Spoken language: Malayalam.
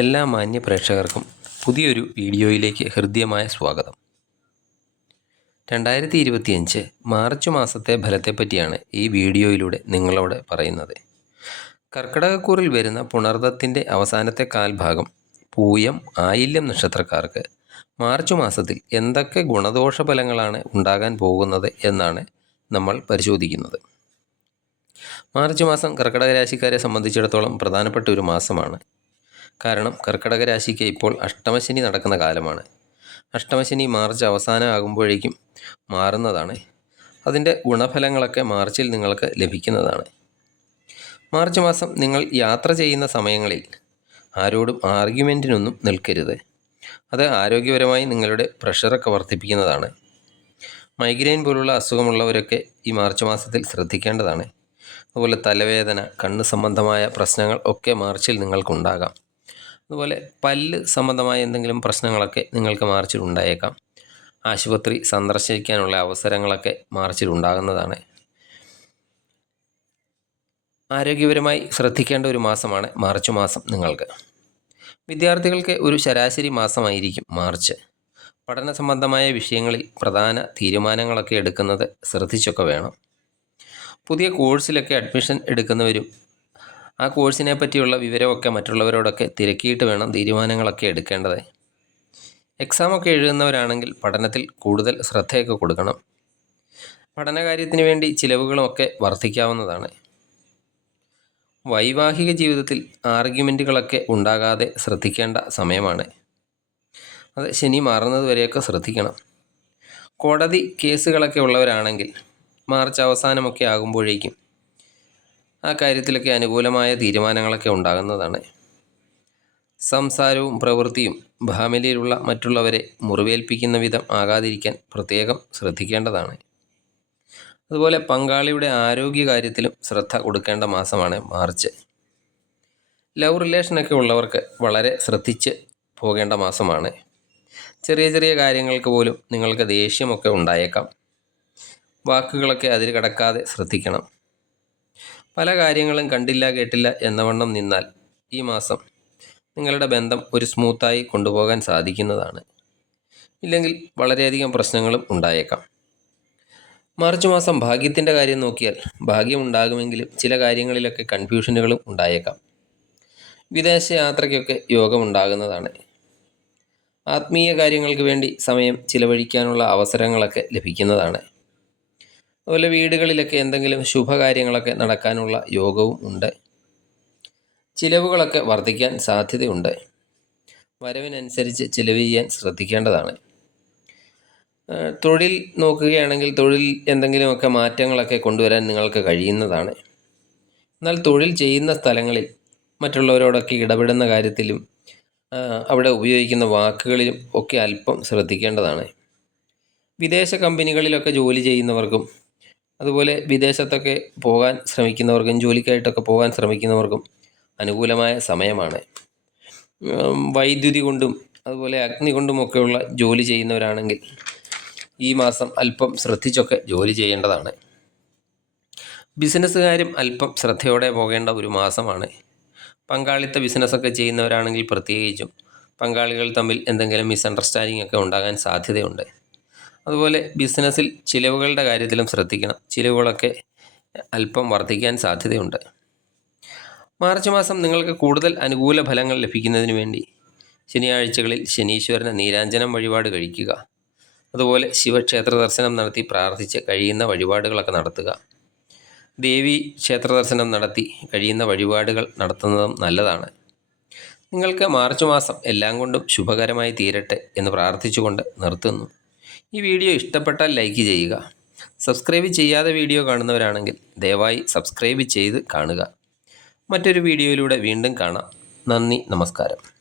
എല്ലാ മാന്യ പ്രേക്ഷകർക്കും പുതിയൊരു വീഡിയോയിലേക്ക് ഹൃദ്യമായ സ്വാഗതം. രണ്ടായിരത്തി ഇരുപത്തിയഞ്ച് മാർച്ച് മാസത്തെ ഫലത്തെപ്പറ്റിയാണ് ഈ വീഡിയോയിലൂടെ നിങ്ങളോട് പറയുന്നത്. കർക്കിടകക്കൂറിൽ വരുന്ന പുണർദത്തിന്റെ അവസാനത്തെ കാൽഭാഗം പൂയം ആയില്യം നക്ഷത്രക്കാർക്ക് മാർച്ച് മാസത്തിൽ എന്തൊക്കെ ഗുണദോഷ ഫലങ്ങളാണ് ഉണ്ടാകാൻ പോകുന്നത് എന്നാണ് നമ്മൾ പരിശോധിക്കുന്നത്. മാർച്ച് മാസം കർക്കിടക രാശിക്കാരെ സംബന്ധിച്ചിടത്തോളം പ്രധാനപ്പെട്ട ഒരു മാസമാണ്. കാരണം കർക്കിടക രാശിക്ക് ഇപ്പോൾ അഷ്ടമശനി നടക്കുന്ന കാലമാണ്. അഷ്ടമശനി മാർച്ച് അവസാനം ആകുമ്പോഴേക്കും മാറുന്നതാണ്. അതിന്റെ ഗുണഫലങ്ങളൊക്കെ മാർച്ചിൽ നിങ്ങൾക്ക് ലഭിക്കുന്നതാണ്. മാർച്ച് മാസം നിങ്ങൾ യാത്ര ചെയ്യുന്ന സമയങ്ങളിൽ ആരോടും ആർഗ്യുമെന്റിനൊന്നും നിൽക്കരുത്. അത് ആരോഗ്യപരമായി നിങ്ങളുടെ പ്രഷറൊക്കെ വർദ്ധിപ്പിക്കുന്നതാണ്. മൈഗ്രെയിൻ പോലുള്ള അസുഖമുള്ളവരൊക്കെ ഈ മാർച്ച് മാസത്തിൽ ശ്രദ്ധിക്കേണ്ടതാണ്. അതുപോലെ തലവേദന കണ്ണ് സംബന്ധമായ പ്രശ്നങ്ങൾ ഒക്കെ മാർച്ചിൽ നിങ്ങൾക്കുണ്ടാകാം. അതുപോലെ പല്ല് സംബന്ധമായ എന്തെങ്കിലും പ്രശ്നങ്ങളൊക്കെ നിങ്ങൾക്ക് മാർച്ചിൽ ഉണ്ടായേക്കാം ആശുപത്രി സന്ദർശിക്കാനുള്ള അവസരങ്ങളൊക്കെ മാർച്ചിൽ ഉണ്ടാകുന്നതാണ് ആരോഗ്യപരമായി ശ്രദ്ധിക്കേണ്ട ഒരു മാസമാണ് മാർച്ച് മാസം നിങ്ങൾക്ക്. വിദ്യാർത്ഥികൾക്ക് ഒരു ശരാശരി മാസമായിരിക്കും മാർച്ച്. പഠന സംബന്ധമായ വിഷയങ്ങളിൽ പ്രധാന തീരുമാനങ്ങളൊക്കെ എടുക്കുന്നത് ശ്രദ്ധിച്ചൊക്കെ വേണം. പുതിയ കോഴ്സിലൊക്കെ അഡ്മിഷൻ എടുക്കുന്നവരും ആ കോഴ്സിനെ പറ്റിയുള്ള വിവരമൊക്കെ മറ്റുള്ളവരോടൊക്കെ തിരക്കിയിട്ട് വേണം തീരുമാനങ്ങളൊക്കെ എടുക്കേണ്ടത്. എക്സാമൊക്കെ എഴുതുന്നവരാണെങ്കിൽ പഠനത്തിൽ കൂടുതൽ ശ്രദ്ധയൊക്കെ കൊടുക്കണം. പഠനകാര്യത്തിന് വേണ്ടി ചിലവുകളുമൊക്കെ വർദ്ധിക്കാവുന്നതാണ്. വൈവാഹിക ജീവിതത്തിൽ ആർഗ്യുമെന്റുകളൊക്കെ ഉണ്ടാകാതെ ശ്രദ്ധിക്കേണ്ട സമയമാണ്. അത് ശനി മാറുന്നത് വരെയൊക്കെ ശ്രദ്ധിക്കണം. കോടതി കേസുകളൊക്കെ ഉള്ളവരാണെങ്കിൽ മാർച്ച് അവസാനമൊക്കെ ആകുമ്പോഴേക്കും ആ കാര്യത്തിലൊക്കെ അനുകൂലമായ തീരുമാനങ്ങളൊക്കെ ഉണ്ടാകുന്നതാണ്. സംസാരവും പ്രവൃത്തിയും ഫാമിലിയിലുള്ള മറ്റുള്ളവരെ മുറിവേൽപ്പിക്കുന്ന വിധം ആകാതിരിക്കാൻ പ്രത്യേകം ശ്രദ്ധിക്കേണ്ടതാണ്. അതുപോലെ പങ്കാളിയുടെ ആരോഗ്യ കാര്യത്തിലും ശ്രദ്ധ കൊടുക്കേണ്ട മാസമാണ് മാർച്ച്. ലവ് റിലേഷനൊക്കെ ഉള്ളവർക്ക് വളരെ ശ്രദ്ധിച്ച് പോകേണ്ട മാസമാണ്. ചെറിയ ചെറിയ കാര്യങ്ങൾക്ക് പോലും നിങ്ങൾക്ക് ദേഷ്യമൊക്കെ ഉണ്ടായേക്കാം. വാക്കുകളൊക്കെ അതിൽ കടക്കാതെ ശ്രദ്ധിക്കണം. പല കാര്യങ്ങളും കണ്ടില്ല കേട്ടില്ല എന്നവണ്ണം നിന്നാൽ ഈ മാസം നിങ്ങളുടെ ബന്ധം ഒരു സ്മൂത്തായി കൊണ്ടുപോകാൻ സാധിക്കുന്നതാണ്. ഇല്ലെങ്കിൽ വളരെയധികം പ്രശ്നങ്ങളും ഉണ്ടായേക്കാം. മാർച്ച് മാസം ഭാഗ്യത്തിന്റെ കാര്യം നോക്കിയാൽ ഭാഗ്യം ഉണ്ടാകുമെങ്കിലും ചില കാര്യങ്ങളിലൊക്കെ കൺഫ്യൂഷനുകളും ഉണ്ടായേക്കാം. വിദേശ യാത്രയ്ക്കൊക്കെ യോഗമുണ്ടാകുന്നതാണ് ആത്മീയ കാര്യങ്ങൾക്ക് വേണ്ടി സമയം ചിലവഴിക്കാനുള്ള അവസരങ്ങളൊക്കെ ലഭിക്കുന്നതാണ്. അതുപോലെ വീടുകളിലൊക്കെ എന്തെങ്കിലും ശുഭകാര്യങ്ങളൊക്കെ നടക്കാനുള്ള യോഗവും ഉണ്ട്. ചിലവുകളൊക്കെ വർദ്ധിക്കാൻ സാധ്യതയുണ്ട്. വരവിനനുസരിച്ച് ചിലവ് ചെയ്യാൻ ശ്രദ്ധിക്കേണ്ടതാണ്. തൊഴിൽ നോക്കുകയാണെങ്കിൽ തൊഴിൽ എന്തെങ്കിലുമൊക്കെ മാറ്റങ്ങളൊക്കെ കൊണ്ടുവരാൻ നിങ്ങൾക്ക് കഴിയുന്നതാണ്. എന്നാൽ തൊഴിൽ ചെയ്യുന്ന സ്ഥലങ്ങളിൽ മറ്റുള്ളവരോടൊക്കെ ഇടപെടുന്ന കാര്യത്തിലും അവിടെ ഉപയോഗിക്കുന്ന വാക്കുകളിലും ഒക്കെ അല്പം ശ്രദ്ധിക്കേണ്ടതാണ്. വിദേശ കമ്പനികളിലൊക്കെ ജോലി ചെയ്യുന്നവർക്കും അതുപോലെ വിദേശത്തൊക്കെ പോകാൻ ശ്രമിക്കുന്നവർക്കും ജോലിക്കായിട്ടൊക്കെ പോകാൻ ശ്രമിക്കുന്നവർക്കും അനുകൂലമായ സമയമാണ്. വൈദ്യുതി കൊണ്ടും അതുപോലെ അഗ്നി കൊണ്ടുമൊക്കെയുള്ള ജോലി ചെയ്യുന്നവരാണെങ്കിൽ ഈ മാസം അല്പം ശ്രദ്ധിച്ചൊക്കെ ജോലി ചെയ്യേണ്ടതാണ്. ബിസിനസ്സുകാരും അല്പം ശ്രദ്ധയോടെ പോകേണ്ട ഒരു മാസമാണ്. പങ്കാളിത്ത ബിസിനസ്സൊക്കെ ചെയ്യുന്നവരാണെങ്കിൽ പ്രത്യേകിച്ചും പങ്കാളികൾ തമ്മിൽ എന്തെങ്കിലും മിസ്അണ്ടർസ്റ്റാൻഡിംഗ് ഒക്കെ ഉണ്ടാകാൻ സാധ്യതയുണ്ട്. അതുപോലെ ബിസിനസ്സിൽ ചിലവുകളുടെ കാര്യത്തിലും ശ്രദ്ധിക്കണം. ചിലവുകളൊക്കെ അല്പം വർദ്ധിക്കാൻ സാധ്യതയുണ്ട്. മാർച്ച് മാസം നിങ്ങൾക്ക് കൂടുതൽ അനുകൂല ഫലങ്ങൾ ലഭിക്കുന്നതിന് വേണ്ടി ശനിയാഴ്ചകളിൽ ശനീശ്വരന് നീരാഞ്ജനം വഴിപാട് കഴിക്കുക. അതുപോലെ ശിവക്ഷേത്ര ദർശനം നടത്തി പ്രാർത്ഥിച്ച് കഴിയുന്ന വഴിപാടുകളൊക്കെ നടത്തുക. ദേവി ക്ഷേത്ര ദർശനം നടത്തി കഴിയുന്ന വഴിപാടുകൾ നടത്തുന്നതും നല്ലതാണ്. നിങ്ങൾക്ക് മാർച്ച് മാസം എല്ലാം കൊണ്ടും ശുഭകരമായി തീരട്ടെ എന്ന് പ്രാർത്ഥിച്ചുകൊണ്ട് നിർത്തുന്നു. ഈ വീഡിയോ ഇഷ്ടപ്പെട്ടാൽ ലൈക്ക് ചെയ്യുക. സബ്സ്ക്രൈബ് ചെയ്യാതെ വീഡിയോ കാണുന്നവരാണെങ്കിൽ ദയവായി സബ്സ്ക്രൈബ് ചെയ്ത് കാണുക. മറ്റൊരു വീഡിയോയിലൂടെ വീണ്ടും കാണാം. നന്ദി നമസ്കാരം.